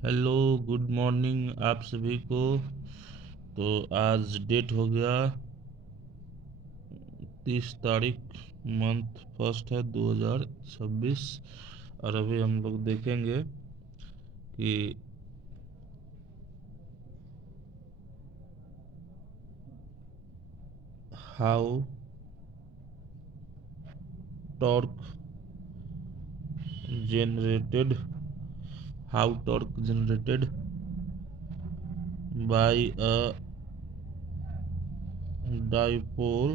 Hello, good morning आप सभी को। तो आज डेट हो गया 30 तारीख, मंथ फर्स्ट है 2026। और अभी हम लोग देखेंगे कि how torque generated how torque generated by a dipole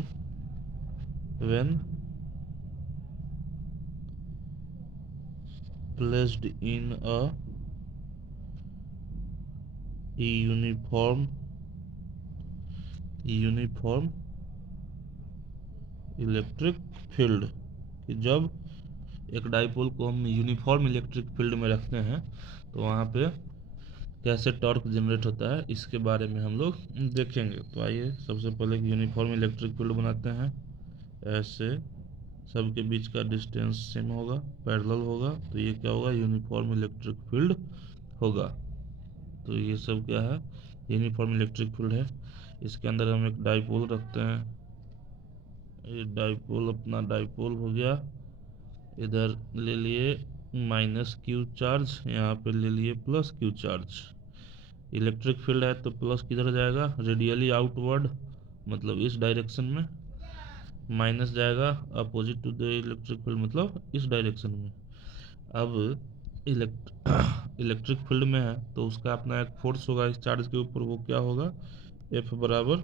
when placed in a uniform electric field. कि जब एक डाइपोल को हम यूनिफॉर्म इलेक्ट्रिक फील्ड में रखते हैं तो वहाँ पे कैसे टॉर्क जनरेट होता है, इसके बारे में हम लोग देखेंगे। तो आइए सबसे पहले यूनिफॉर्म इलेक्ट्रिक फील्ड बनाते हैं। ऐसे सबके बीच का डिस्टेंस सेम होगा, पैरेलल होगा, तो ये क्या होगा, यूनिफॉर्म इलेक्ट्रिक फील्ड होगा। तो ये सब क्या है, यूनिफॉर्म इलेक्ट्रिक फील्ड है। इसके अंदर हम एक डाइपोल रखते हैं। ये डाइपोल अपना डाइपोल हो गया। इधर ले लिए माइनस क्यू चार्ज, यहाँ पे ले लिए plus Q charge. Electric field है तो प्लस किधर जाएगा, रेडियली आउटवर्ड, मतलब इस डायरेक्शन में। माइनस जाएगा opposite to the electric field, मतलब इस डायरेक्शन में। अब इलेक्ट्रिक फील्ड में है तो उसका अपना एक फोर्स होगा इस चार्ज के ऊपर। वो क्या होगा, एफ बराबर,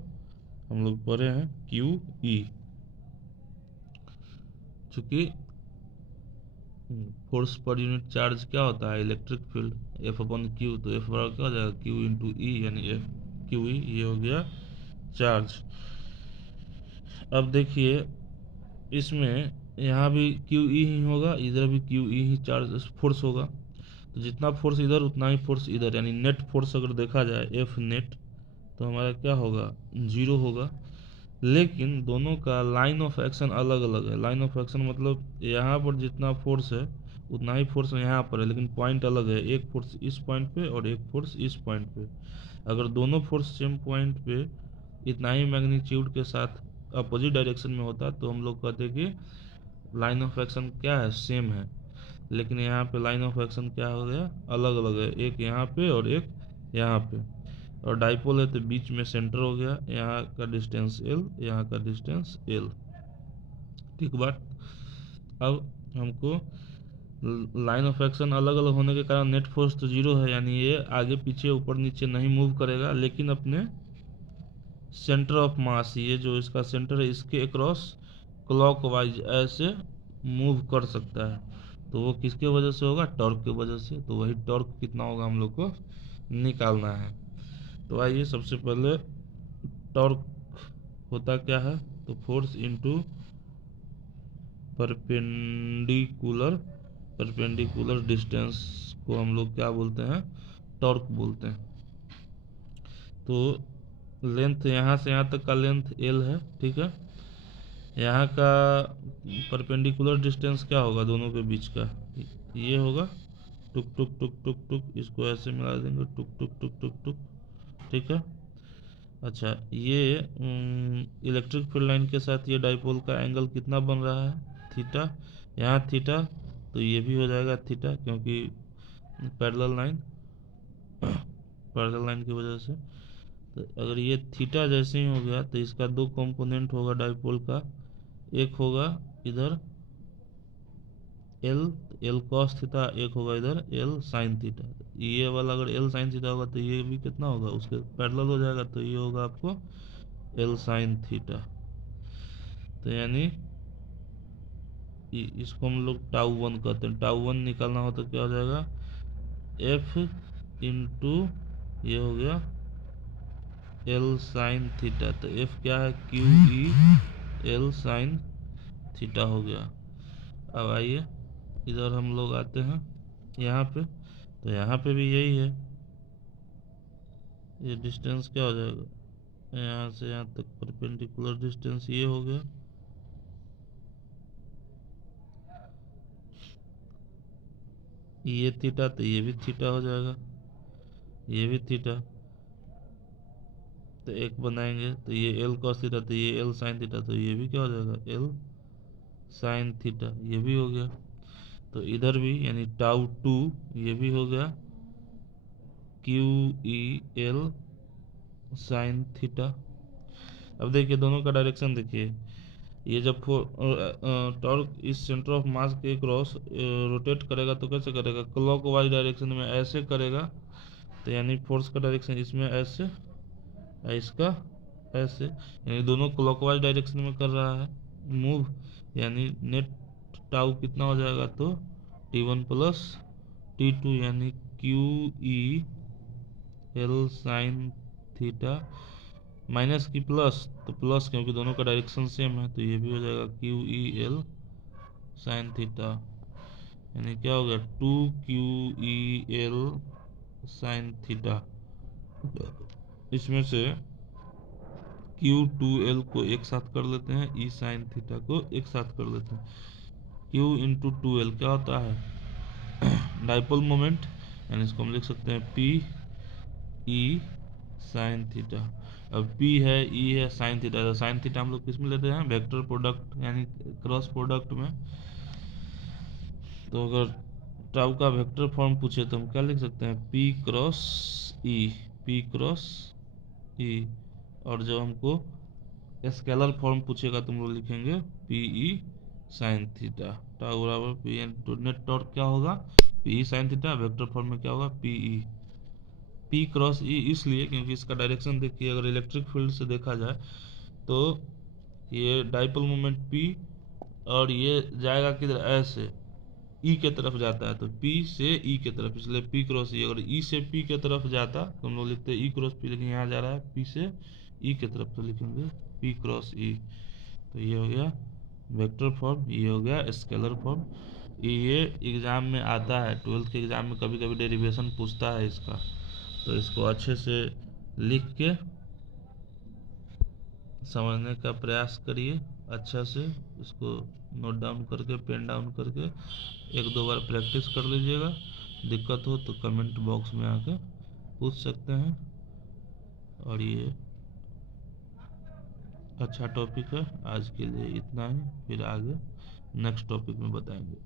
हम लोग पढ़े हैं, क्यू ई। चूंकि फोर्स पर यूनिट चार्ज क्या होता है, electric field, F upon Q, तो एफ बराबर क्या हो जाएगा, क्यू इंटू ई, यानी एफ क्यू ई। ये हो गया चार्ज। अब देखिए इसमें यहाँ भी क्यू ई ही होगा, इधर भी क्यू ई ही चार्ज फोर्स होगा। तो जितना फोर्स इधर उतना ही फोर्स इधर, यानी नेट फोर्स अगर देखा जाए एफ नेट, तो हमारा क्या होगा, जीरो होगा। लेकिन दोनों का लाइन ऑफ एक्शन अलग अलग है। लाइन ऑफ एक्शन मतलब यहाँ पर जितना फोर्स है उतना ही फोर्स यहाँ पर है, लेकिन पॉइंट अलग है। एक फोर्स इस पॉइंट पे और एक फोर्स इस पॉइंट पे। अगर दोनों फोर्स सेम पॉइंट पे इतना ही मैग्नीट्यूड के साथ अपोजिट डायरेक्शन में होता तो हम लोग कहते कि लाइन ऑफ एक्शन क्या है, सेम है। लेकिन यहाँ पे लाइन ऑफ एक्शन क्या हो गया, अलग अलग है, एक यहाँ पे और एक यहाँ पे। और डाइपोल है तो बीच में सेंटर हो गया, यहाँ का डिस्टेंस एल, यहाँ का डिस्टेंस एल। ठीक बात। अब हमको लाइन ऑफ एक्शन अलग अलग होने के कारण नेट फोर्स तो जीरो है, यानी ये आगे पीछे ऊपर नीचे नहीं मूव करेगा, लेकिन अपने सेंटर ऑफ मास, ये जो इसका सेंटर है इसके अक्रॉस क्लॉकवाइज ऐसे मूव कर सकता है। तो वो किसके वजह से होगा, टॉर्क की वजह से। तो वही टॉर्क कितना होगा हम लोग को निकालना है। तो आइए सबसे पहले टॉर्क होता क्या है, तो force into perpendicular perpendicular distance को हम लोग क्या बोलते हैं, टॉर्क बोलते हैं। तो लेंथ यहाँ से यहाँ तक का लेंथ एल है, ठीक है। यहाँ का परपेंडिकुलर डिस्टेंस क्या होगा दोनों के बीच का, ये होगा टुक टुक टुक टुक टुक, इसको ऐसे मिला देंगे, टुक टुक टुक टुक टुक, ठीक है। अच्छा, ये इलेक्ट्रिक फील्ड लाइन के साथ ये डाइपोल का एंगल कितना बन रहा है, थीटा। यहाँ थीटा, तो ये भी हो जाएगा थीटा, क्योंकि पैरेलल लाइन पैरेलल लाइन की वजह से। तो अगर ये थीटा जैसे ही हो गया तो इसका दो कंपोनेंट होगा डाइपोल का। एक होगा इधर एल, एल कॉस थीटा, एक होगा इधर एल साइन थीटा। ये वाला अगर एल साइन थीटा होगा तो ये भी कितना होगा, उसके पैरेलल हो जाएगा, तो ये होगा आपको एल साइन थीटा। तो यानी इसको हम लोग टाउ वन कहते हैं। टाउ वन निकालना हो तो क्या हो जाएगा, एफ इंटू, ये हो गया एल साइन थीटा। तो एफ क्या है, Q E L sine theta हो गया। अब आइए इधर हम लोग आते हैं यहाँ पे, तो यहाँ पे भी यही है। ये डिस्टेंस क्या हो जाएगा, यहाँ से यहाँ तक परपेंडिकुलर डिस्टेंस ये हो गया। ये थीटा तो ये भी थीटा हो जाएगा। ये भी थीटा, तो एक बनाएंगे तो ये एल कॉस थीटा, तो ये एल साइन थीटा, तो ये भी क्या हो जाएगा एल साइन थीटा, ये भी हो गया। तो इधर भी यानी टाउ टू ये भी हो गया Q E L sine theta. अब देखिए दोनों का डायरेक्शन देखिए, ये जब टॉर्क इस सेंटर ऑफ मास के क्रॉस रोटेट करेगा तो कैसे करेगा, क्लॉकवाइज डायरेक्शन में ऐसे करेगा, तो यानी फोर्स का डायरेक्शन इसमें ऐसे, इसका ऐसे, यानी दोनों क्लॉकवाइज डायरेक्शन में कर रहा है मूव, यानी नेट टाउ कितना हो जाएगा, तो T1 प्लस T2 यानी Q E L sine theta minus की प्लस, तो प्लस क्योंकि दोनों का डायरेक्शन सेम है, तो ये भी हो जाएगा Q E L sine theta, यानी क्या हो गया 2 QEL साइन थीटा। इसमें से Q2L को एक साथ कर लेते हैं, E साइन थीटा को एक साथ कर लेते हैं। Q इंटू 2L क्या होता है डाइपोल मोमेंट, यानी इसको हम लिख सकते हैं P E साइन थीटा। अब P है E है साइन थीटा, तो साइन थीटा हम लोग किस में लेते हैं, वेक्टर प्रोडक्ट यानी क्रॉस प्रोडक्ट में। तो अगर टाउ का वेक्टर फॉर्म पूछे तो हम क्या लिख सकते हैं P cross E, P cross E। और जब हमको स्केलर फॉर्म पूछेगा तो हम लोग लिखेंगे P E sine theta, tau बराबर पी एन, तो नेट टॉर्क क्या होगा P E sine theta, vector form में क्या होगा पी ई, पी क्रॉस ई इसलिए क्योंकि इसका डायरेक्शन देखिए, अगर इलेक्ट्रिक फील्ड से देखा जाए तो ये डाइपोल मोमेंट P और ये जाएगा किधर ऐसे ई के तरफ जाता है, तो P से ई के तरफ, इसलिए P क्रॉस ई। अगर ई से P के तरफ जाता तो हम लोग लिखते ई क्रॉस P, लेकिन यहाँ जा रहा है P से ई के तरफ, तो लिखेंगे P क्रॉस ई। तो ये हो गया वेक्टर फॉर्म, ये हो गया स्केलर फॉर्म। ये एग्ज़ाम में आता है, 12th के एग्ज़ाम में कभी कभी डेरिवेशन पूछता है इसका, तो इसको अच्छे से लिख के समझने का प्रयास करिए, अच्छा से इसको नोट डाउन करके पेन डाउन करके एक दो बार प्रैक्टिस कर लीजिएगा। दिक्कत हो तो कमेंट बॉक्स में आके पूछ सकते हैं। और ये अच्छा टॉपिक है, आज के लिए इतना ही, फिर आगे नेक्स्ट टॉपिक में बताएंगे।